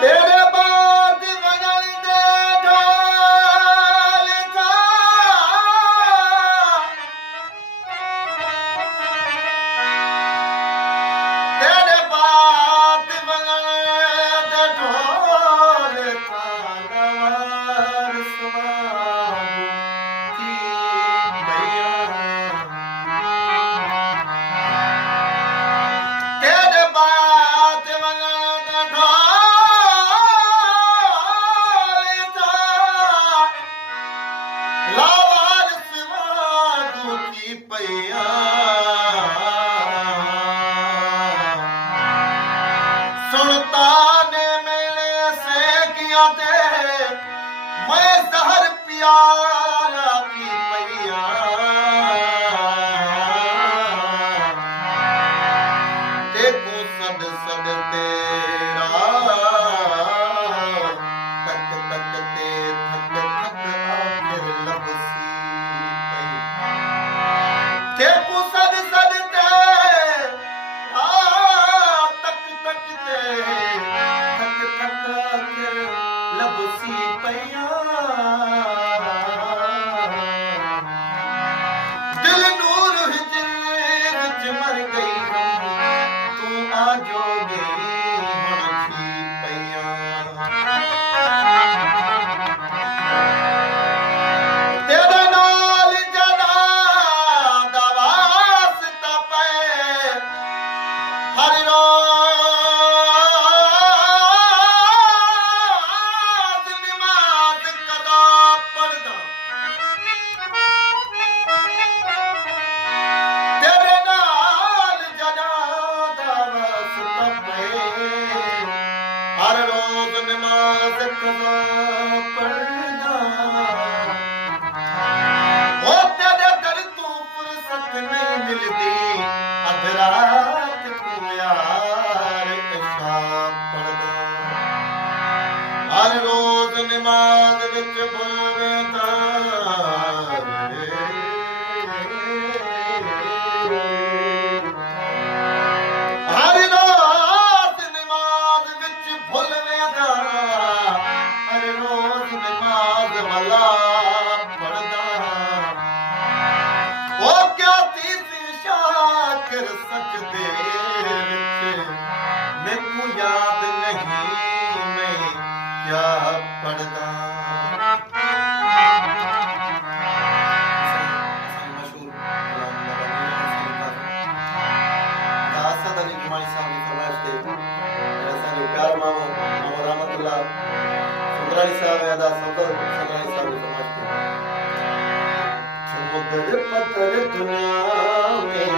तेरे बाद वजन दे ढोल था, तेरे बाद वजन दे ढोल था, नवार स्वागु की भैया। तेरे बाद वजन दे लावार स्वागु की पैया। सुनता ने मेले से किया तेरे, मैं जहर प्याला की पैया। देखो सद सद तेरा तक तक ते थक थक आखिर लबसी पई। देखो सद सद तेरा तक तक ते थक थक आखिर लबसी पैया। दिल नूर हिजर विच मर गई तू आ जोगे हुण थी पैया। तेरे नाल जदा दा वास्ता पे हर रोज नमाज कदा पढ़दा। तेरे नाल जदा दा वास्ता पे हर रोज नमाज कदा पढ़दा। ओ तेरे दर तू फुर्सत नहीं मिलदी, अध रात को यार इशा पढ़दा। हर रोज नमाज विच बोलदा, हर रोज नमाज विच भुल वेंदा, हर रोज नमाज वाला पढ़दा। ओ क्या तीसी शाकिर सजदे विच, मैनू याद नहीं मैं क्या पढ़दा। मशहूर असद अली जुमानी साहब की फरमाइश थे। असांजो प्यार मामो मामो रहमतुल्लाह सुंदरानी साहब अदा सफर सुंदरानी साहब की फरमाइश थी। समुद्र पत्थर दुनिया में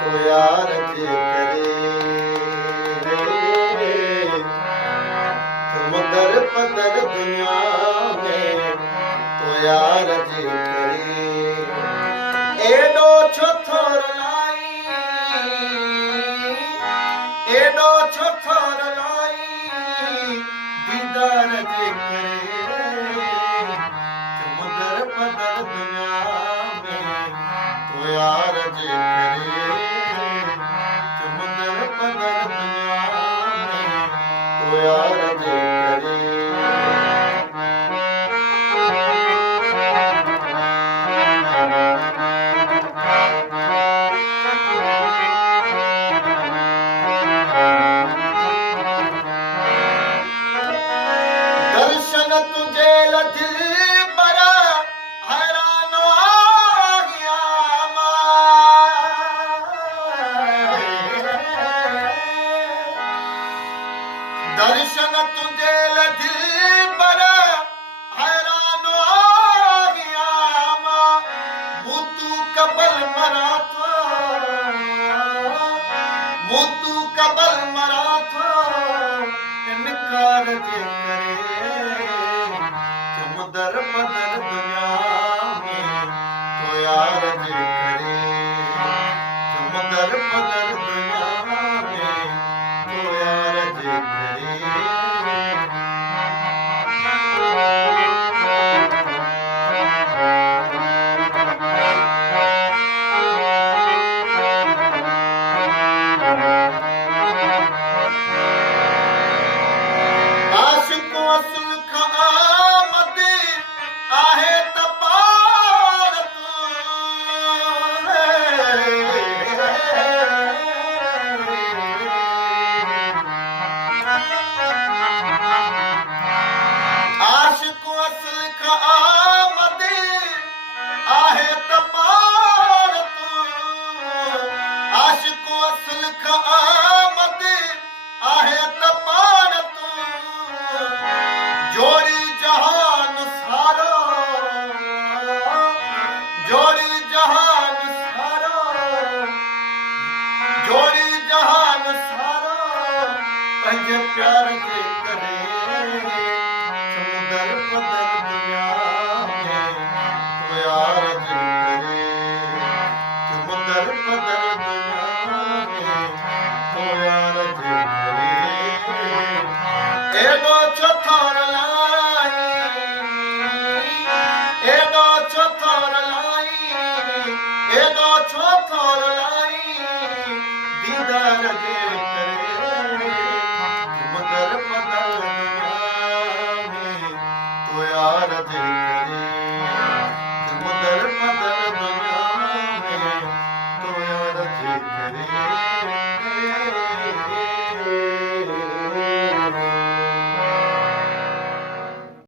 तो यार जे करे, समुद्र पत्थर दुनिया में तो यार जे करे। एडो छोथोर लाई, एडो छोथोर लाई दीदार जे करे। समुद्र पत्थर दुनिया में तो यार जे करे। समुद्र पत्थर दुनिया में तो यार जे करे। समुद्र पदर दुनिया में तो यार जे करे समुद्र पदर दुनिया में तो यार जे करे प्यार जे करे समुद्र पदर दुनिया में तो यार जे करे समुद्र पदर दुनिया में तो यार जे करे एगो छोथर लाई एगो छोथर लाई एगो छोथर लाई दीदार जे यार जे